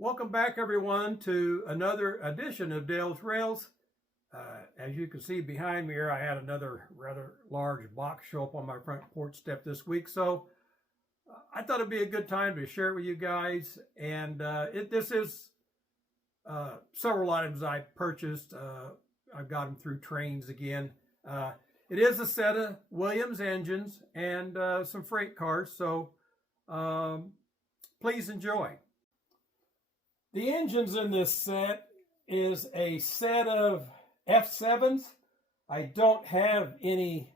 Welcome back, everyone, to another edition of Dale's Rails. As you can see behind me here, I had another rather large box show up on my front porch step this week, so I thought it'd be a good time to share it with you guys. And this is several items I purchased. I've got them through trains again. It is a set of Williams engines and some freight cars, so please enjoy. The engines in this set is a set of F7s. I don't have any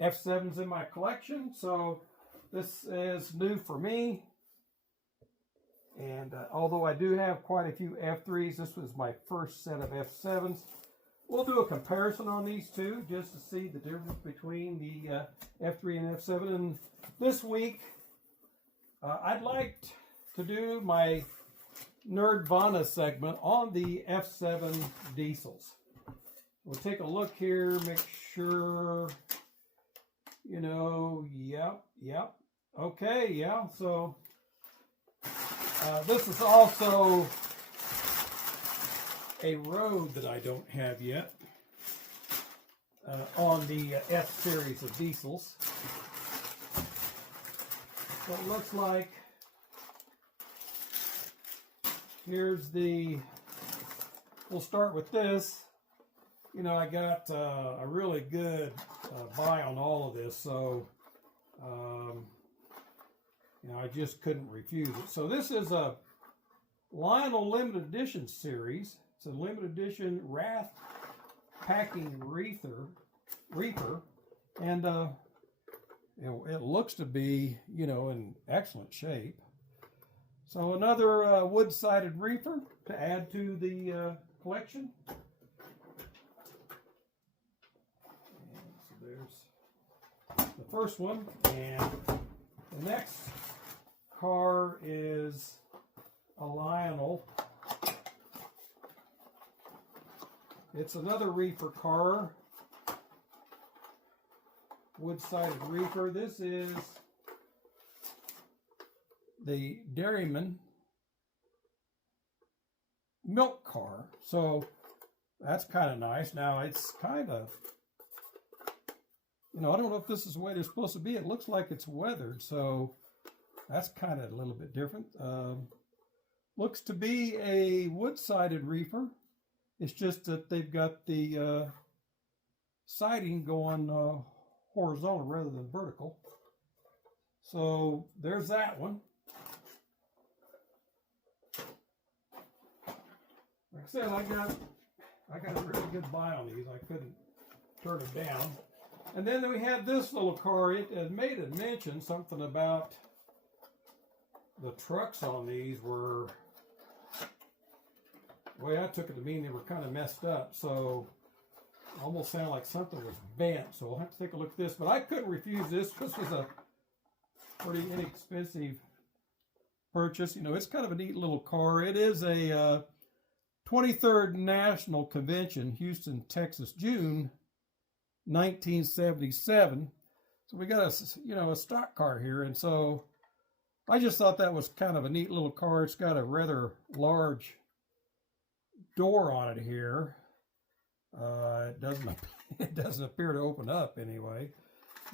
F7s in my collection, so this is new for me. And although I do have quite a few F3s, this was my first set of F7s. We'll do a comparison on these two just to see the difference between the F3 and F7. And this week, I'd like to do my Nerdvana segment on the F7 diesels. We'll take a look here, make sure, yep. Okay, yeah, so this is also a road that I don't have yet on the F series of diesels. So it looks like we'll start with this. I got a really good buy on all of this, so I just couldn't refuse it. So this is a Lionel limited edition series. It's a limited edition Wrath packing reefer, and it looks to be in excellent shape. So another wood-sided reefer to add to the collection. And so there's the first one. And the next car is a Lionel. It's another reefer car. Wood-sided reefer. This is the Dairyman milk car, so that's kind of nice. Now it's kind of, I don't know if this is the way they're supposed to be. It looks like it's weathered, so that's kind of a little bit different. Looks to be a wood-sided reefer. It's just that they've got the siding going horizontal rather than vertical. So there's that one. Like I said, I got a really good buy on these. I couldn't turn them down. And then we had this little car. It made it mention something about the trucks on these were, the way I took it to mean they were kind of messed up. So it almost sounded like something was bent. So we'll have to take a look at this. But I couldn't refuse this. This was a pretty inexpensive purchase. It's kind of a neat little car. It is a 23rd National Convention, Houston, Texas, June 1977. So we got a stock car here, and so I just thought that was kind of a neat little car. It's got a rather large door on it here. It doesn't appear to open up anyway,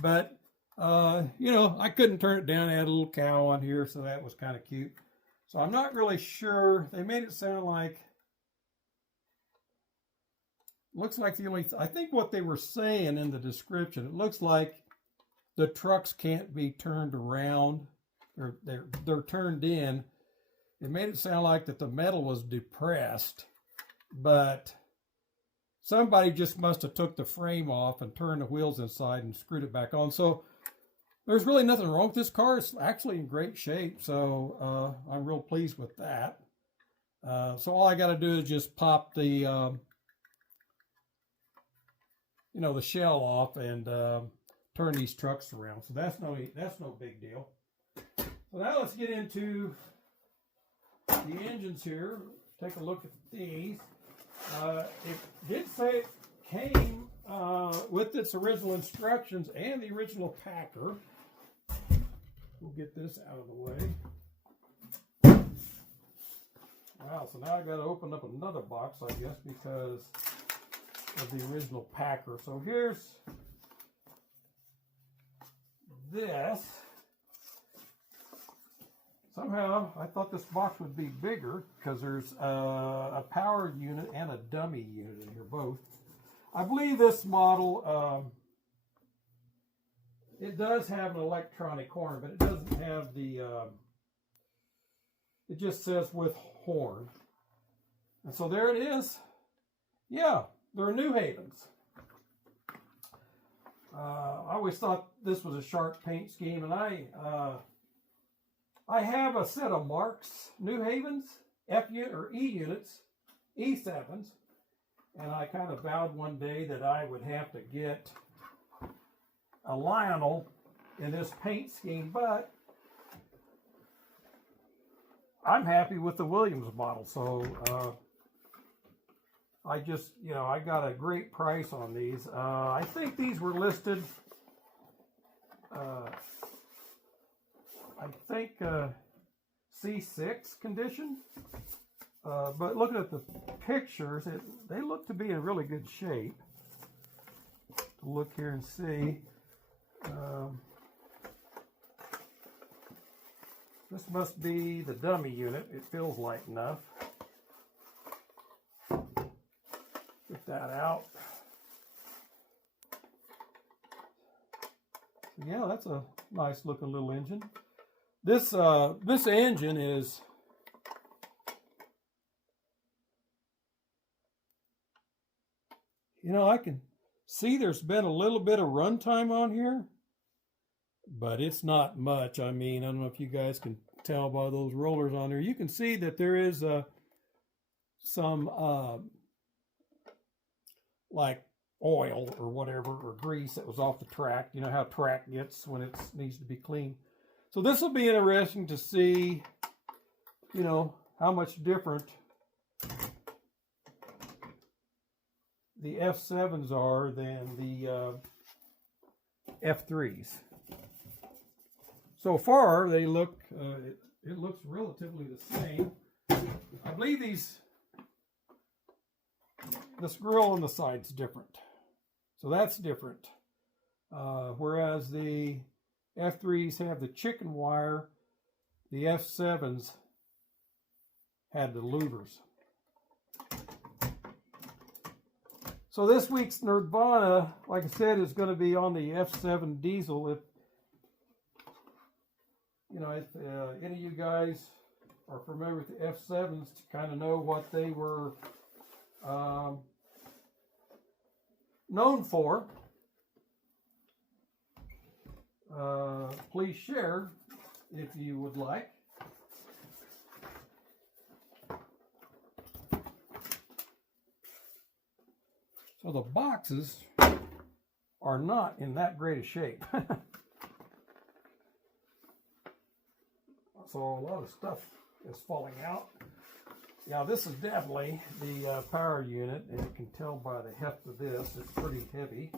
but I couldn't turn it down. I had a little cow on here, so that was kind of cute. So I'm not really sure. They made it sound like, looks like I think what they were saying in the description, it looks like the trucks can't be turned around. They're turned in. It made it sound like that the metal was depressed, but somebody just must have took the frame off and turned the wheels inside and screwed it back on. So there's really nothing wrong with this car. It's actually in great shape, so I'm real pleased with that. So all I got to do is just pop the the shell off and turn these trucks around. So that's no big deal. So now let's get into the engines here. Take a look at these. It did say it came with its original instructions and the original packer. We'll get this out of the way. So now I got to open up another box, I guess, because of the original packer. So here's this. Somehow I thought this box would be bigger because there's a power unit and a dummy unit in here both. I believe this model, it does have an electronic horn, but it doesn't have the, it just says with horn. And so there it is. Yeah, they're New Havens. I always thought this was a sharp paint scheme, and I have a set of Marks New Havens F unit or E units, E7s, and I kind of vowed one day that I would have to get a Lionel in this paint scheme, but I'm happy with the Williams model. So I just, you know, I got a great price on these. I think these were listed, I think C6 condition, but looking at the pictures, they look to be in really good shape. To look here and see. This must be the dummy unit. It feels light enough. Get that out. Yeah, that's a nice looking little engine. This this engine is, you know, I can see there's been a little bit of runtime on here, but it's not much. I mean, I don't know if you guys can tell by those rollers on there. You can see that there is some like oil or whatever, or grease that was off the track. You know how track gets when it needs to be cleaned. So this will be interesting to see, you know, how much different the F7s are than the F3s. So far, they look, it looks relatively the same. I believe this grill on the side's different. So that's different. Whereas the F3s have the chicken wire, the F7s had the louvers. So this week's Nerdvana, like I said, is going to be on the F7 diesel. If you know, if any of you guys are familiar with the F7s, to kind of know what they were known for, please share if you would like. So the boxes are not in that great a shape. So a lot of stuff is falling out. Yeah, this is definitely the power unit, and you can tell by the heft of this, it's pretty heavy.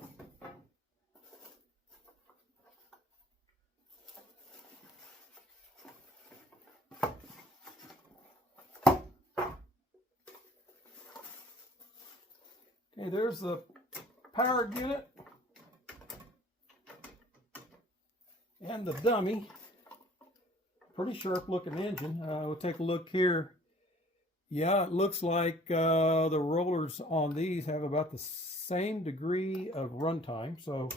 Okay, there's the power unit and the dummy. Pretty sharp looking engine. We'll take a look here. Yeah, it looks like the rollers on these have about the same degree of runtime. So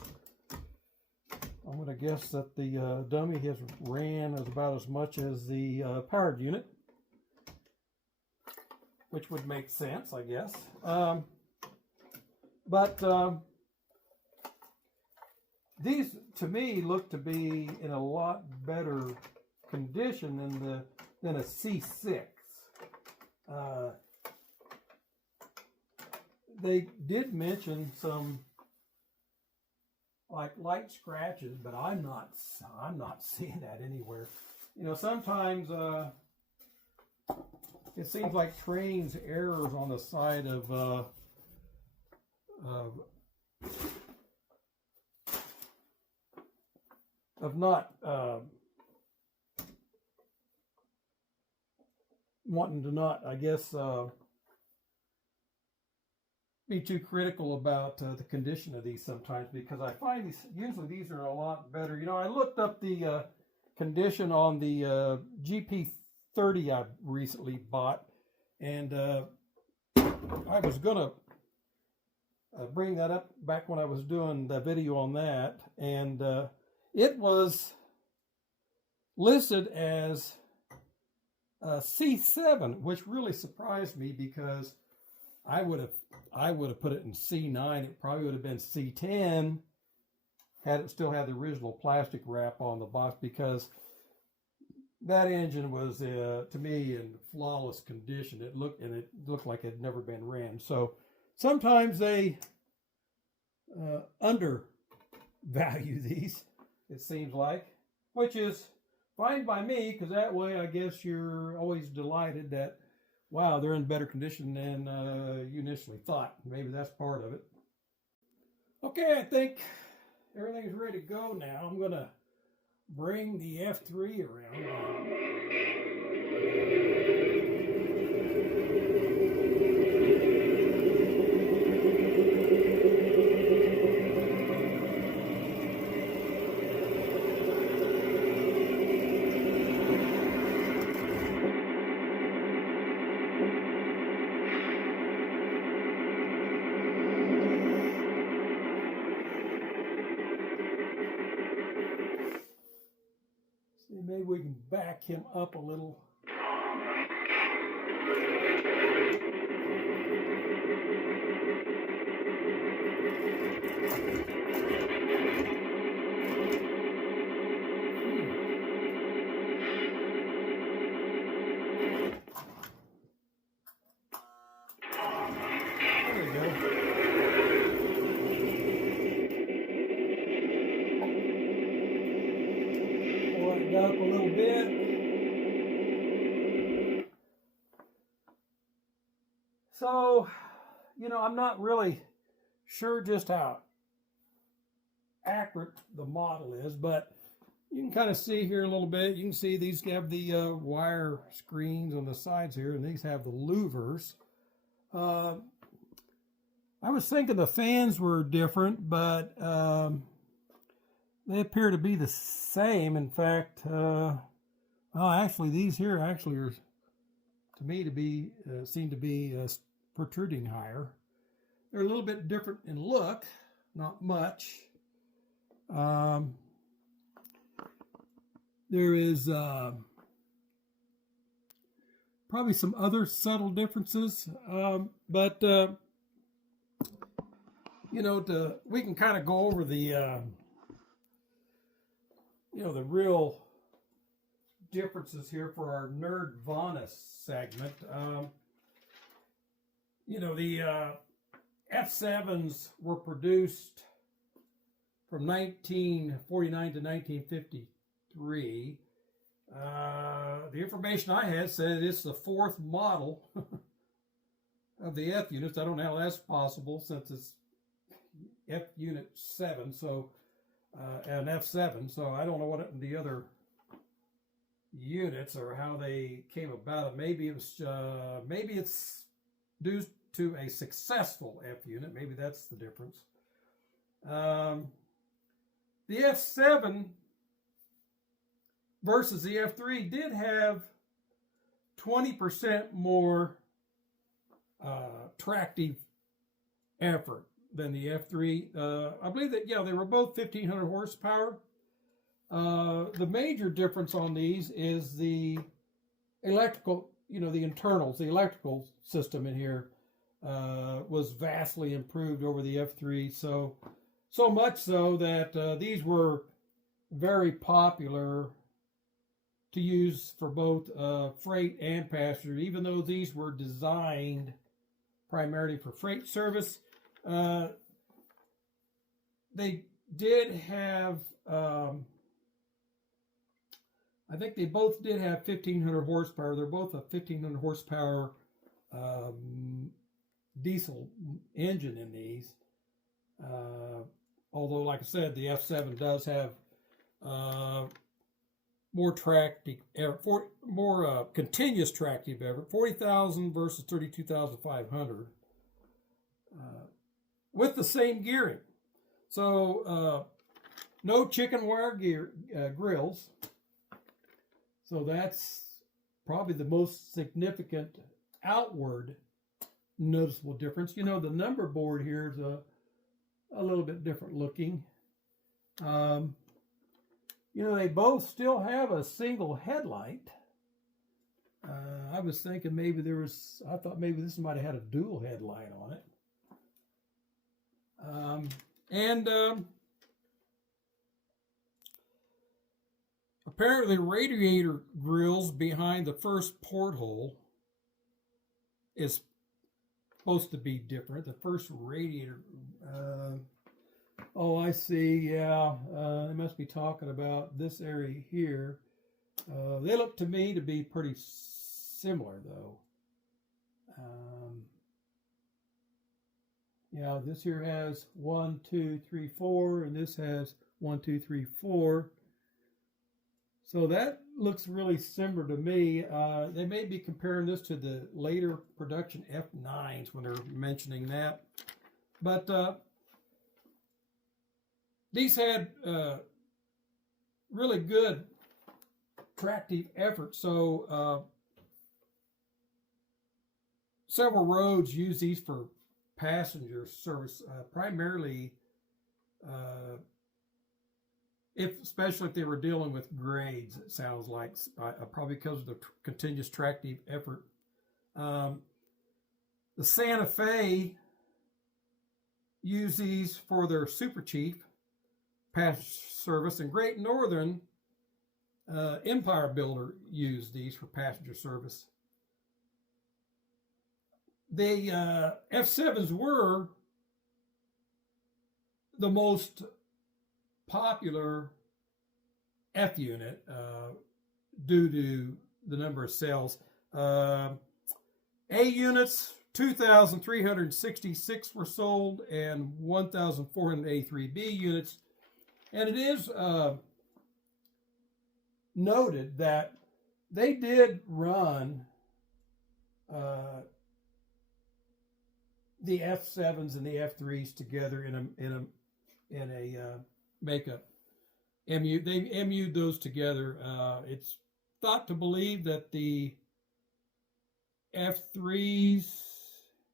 I'm going to guess that the dummy has ran about as much as the powered unit, which would make sense, I guess. But these, to me, look to be in a lot better condition than a C6. They did mention some like light scratches, but I'm not seeing that anywhere. You know, sometimes it seems like trains errors on the side of not wanting to not, I guess, be too critical about the condition of these sometimes, because I find usually these are a lot better. You know, I looked up the condition on the GP30 I recently bought, and I was gonna bring that up back when I was doing the video on that, and it was listed as C7, which really surprised me, because I would have put it in C9. It probably would have been C10 had it still had the original plastic wrap on the box, because that engine was to me in flawless condition. It looked like it had never been ran. So sometimes they undervalue these, it seems like, which is fine by me, because that way I guess you're always delighted that, wow, they're in better condition than you initially thought. Maybe that's part of it. Okay, I think everything's ready to go now. I'm going to bring the F3 around. Maybe we can back him up a little. There we go. Up a little bit. So, you know, I'm not really sure just how accurate the model is, but you can kind of see here a little bit. You can see these have the wire screens on the sides here, and these have the louvers. I was thinking the fans were different, but they appear to be the same. In fact, actually, these here actually are, to me, seem to be protruding higher. They're a little bit different in look, not much. There is probably some other subtle differences, but you know, we can kind of go over the you know, the real differences here for our Nerdvana segment. You know, the F7s were produced from 1949 to 1953. The information I had said it's the fourth model of the F units. I don't know how that's possible, since it's F unit 7, so an F7. So I don't know what the other units or how they came about. Maybe it was maybe it's due to a successful F unit. Maybe that's the difference. The F7 versus the F3 did have 20% more tractive effort than the F3. I believe that, yeah, they were both 1,500 horsepower. The major difference on these is the electrical, you know, the internals, the electrical system in here was vastly improved over the F3. So much so that these were very popular to use for both freight and passenger, even though these were designed primarily for freight service. They did have, I think they both did have 1,500 horsepower. They're both a 1,500 horsepower diesel engine in these. Although, like I said, the F7 does have more tractive, more continuous tractive effort, 40,000 versus 32,500, with the same gearing. So no chicken wire grills. So that's probably the most significant outward noticeable difference. You know, the number board here is a little bit different looking. You know, they both still have a single headlight. I was thinking maybe I thought maybe this might have had a dual headlight on it. Apparently radiator grills behind the first porthole is supposed to be different. The first radiator, oh, I see, yeah, they must be talking about this area here. They look to me to be pretty similar, though. Yeah, this here has 1, 2, 3, 4, and this has 1, 2, 3, 4. So that looks really similar to me. They may be comparing this to the later production F9s when they're mentioning that. But these had really good tractive effort. So several roads use these for passenger service, primarily especially if they were dealing with grades, it sounds like, probably because of the continuous tractive effort. The Santa Fe use these for their Super Chief passenger service, and Great Northern Empire Builder used these for passenger service. The F7s were the most popular F unit due to the number of sales. A units, 2,366 were sold, and 1,483 B units. And it is noted that they did run the F7s and the F3s together in a makeup. They MU'd those together. It's thought to believe that the F3s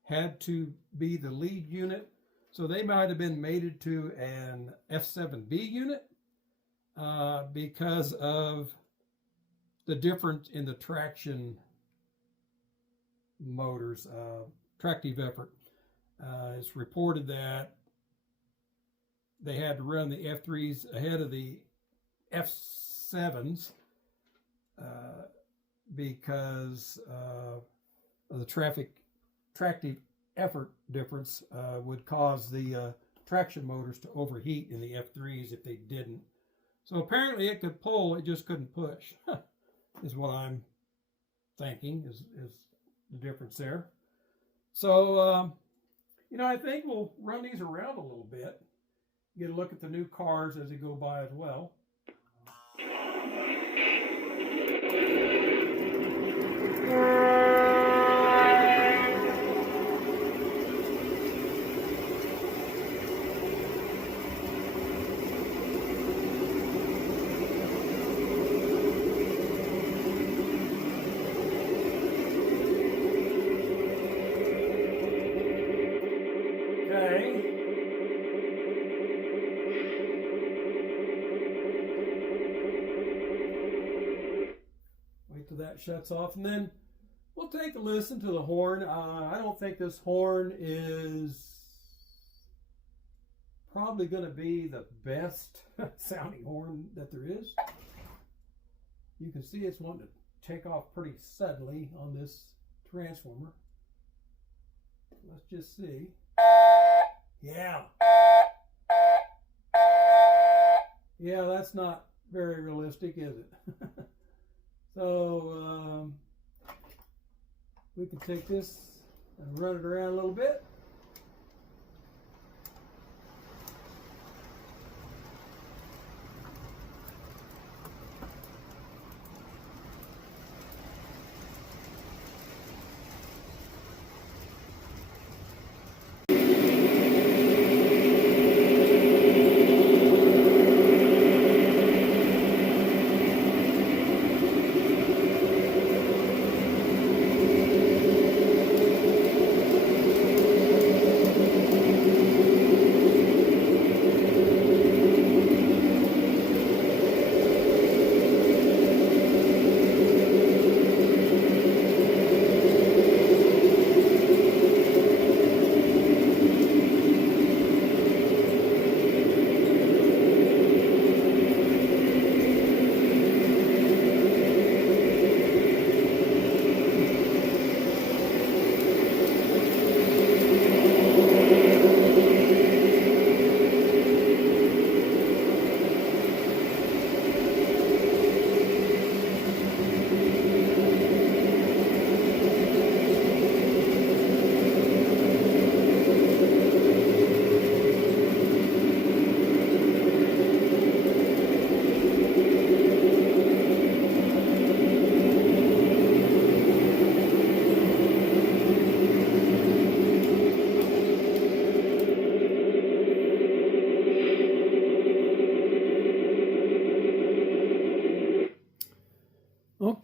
had to be the lead unit, so they might have been mated to an F7B unit because of the difference in the traction motors, tractive effort. It's reported that they had to run the F3s ahead of the F7s because of the tractive effort difference would cause the traction motors to overheat in the F3s if they didn't. So apparently it could pull, it just couldn't push, is what I'm thinking is the difference there. So, you know, I think we'll run these around a little bit. Get a look at the new cars as they go by as well. That shuts off, and then we'll take a listen to the horn. I don't think this horn is probably going to be the best sounding horn that there is. You can see it's wanting to take off pretty suddenly on this transformer. Let's just see. Yeah, that's not very realistic, is it? So we can take this and run it around a little bit.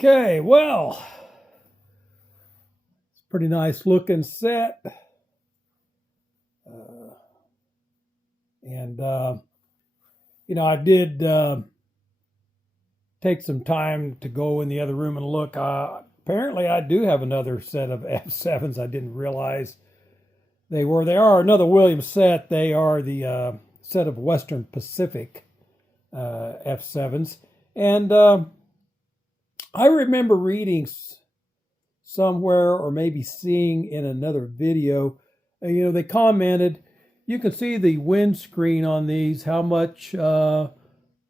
Okay, well, it's a pretty nice looking set. I did take some time to go in the other room and look. Apparently, I do have another set of F7s. I didn't realize they were. They are another Williams set. They are the set of Western Pacific F7s. And I remember reading somewhere, or maybe seeing in another video, they commented, you can see the windscreen on these, how much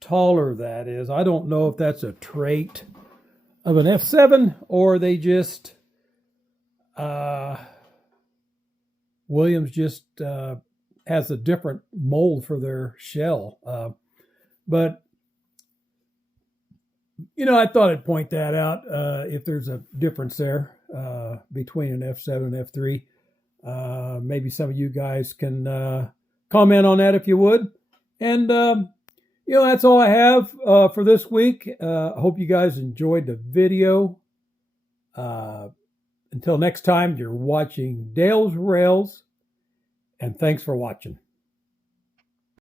taller that is. I don't know if that's a trait of an F7 or they just, Williams just has a different mold for their shell. But I thought I'd point that out if there's a difference there between an F7 and F3. Maybe some of you guys can comment on that if you would. And, that's all I have for this week. I hope you guys enjoyed the video. Until next time, you're watching Dale's Rails, and thanks for watching.